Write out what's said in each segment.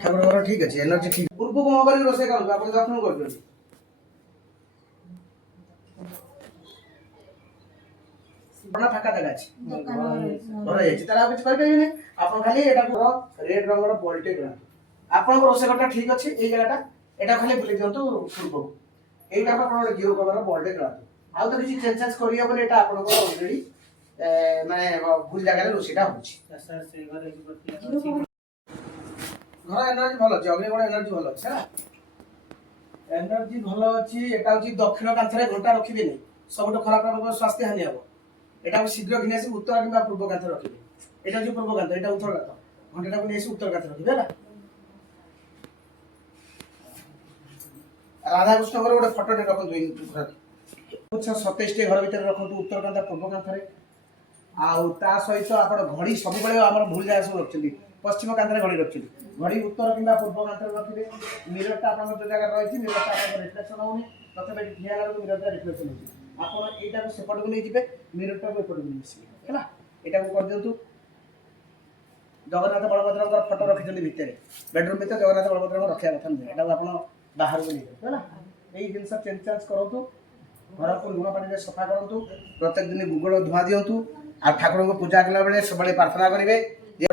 ठाकुर घर ठीक अच्छे एनर्जी ठीक पूर्व को मोबाइल रोसे कर अपन दर्शन कर बड़ा फाका जगह अछि घर अछि तारा कुछ कर परिबे अपन खाली एटा को रेड रंगर पॉलिटिक आपन को रोसे घरटा ठीक अछि ए जगहटा एटा खाली बुले दियंतु पूर्व को एटा को अपन गिरो कवर पॉलिटिक आउ तो किसी चेंजेस करिया बोले एटा अपन को ऑलरेडी माने भूल जगह रे रोसेटा होछि सर से घर एनर्जी भल अछि अग्निगोड़ एनर्जी भल अछि एनर्जी भल अछि एटा होछि दक्षिण कांथरे घंटा रखिबेनी सबटो खराब आपन स्वास्थ्य हानि हबो एटा शीघ्र घिनेसी उत्तर किंबा पूर्व कांथ रखिबे एटा जो पूर्व कांथ एटा उत्तर कांथ घंटाटा को नेसी उत्तर कांथ रखिबे होला राधा कृष्ण घर गोटे फोटो टे रखन दुई घर अच्छा 27 टे घर भीतर रखन उत्तर कांथ पूर्व कांथ रे आउ ता सहित आपण घड़ी सब बेले हमर भूल जाय सब रखछली पश्चिम कांथ रे घड़ी रखछली घड़ी उत्तर किंबा पूर्व कांथ रे रखिबे मिररटा आपण जो जगह रहिछि मिररटा आपण रिफ्लेक्शन होउनी तथबे ठिया लागो मिररटा रिफ्लेक्शन होउछि आपण एटा को सेपट को ले जिबे मिररटा को एपट को मिसिबे हैला एटा को कर दियंतु जगन्नाथ बलभद्र फोटो रखिछली भितरे बेडरूम भीतर जगन्नाथ बलभद्र रखिया कथा नै एटा आपण बाहर को ले हैला एई जिंस चेंज करंतु घर को लुण पानी रे सफा करंतु प्रत्येक दिन गुगल धुआ दियंतु आ ठाकुर को पूजा कला बेले सब बेले प्रार्थना करिवे जे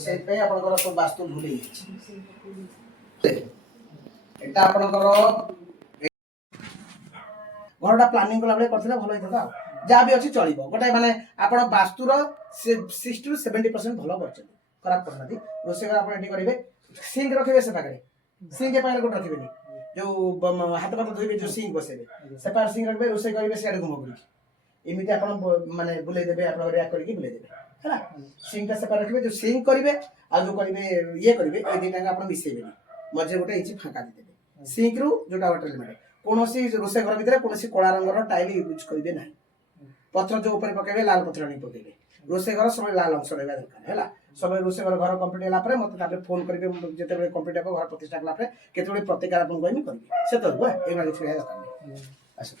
से पे आपण को सब वास्तु भूली एटा आपण को घरटा प्लानिंग कला बेले करथिला भलो हिता जा भी अछि चलिबो गोटे माने आपण वास्तुर 60 to 70% भलो करछ खराब करनादी रोसे घर आपण एठी करिवे सिंक रखिवे से पाकरे सिंक के पाले को रखिबेनी जो हाथ पात धोइबे जो सिंक बसेबे से पार सिंक रखबे रोसे करिवे सेड घुमो करी एमिति आपण माने बुले देबे आपण रिएक्ट करके बुले देबे हैला सिंक से पार रखबे जो सिंक करिवे आ जो करिवे ये करिवे ए दिना आपण मिसेबेनी मजे गोटे इची फाका दे देबे सिंक रु जोटा वाटर एलिमेंट कोनोसी रोसे घर भीतर कोनोसी कोला रंगर टाइल यूज करिवे नाही पत्र जो ऊपर पकेबे लाल पत्र नहीं पकेबे रोसे घर सब लाल अंश रहबा दरकार हैला सब रोसे घर कंप्लीट होला परे मते तापरे फोन करिवे जते बेले कंप्लीट हो घर प्रतिष्ठा कला परे केते बेले प्रतिकार आपण कहमी करिवे से तो ए माने छुया दरकार अच्छा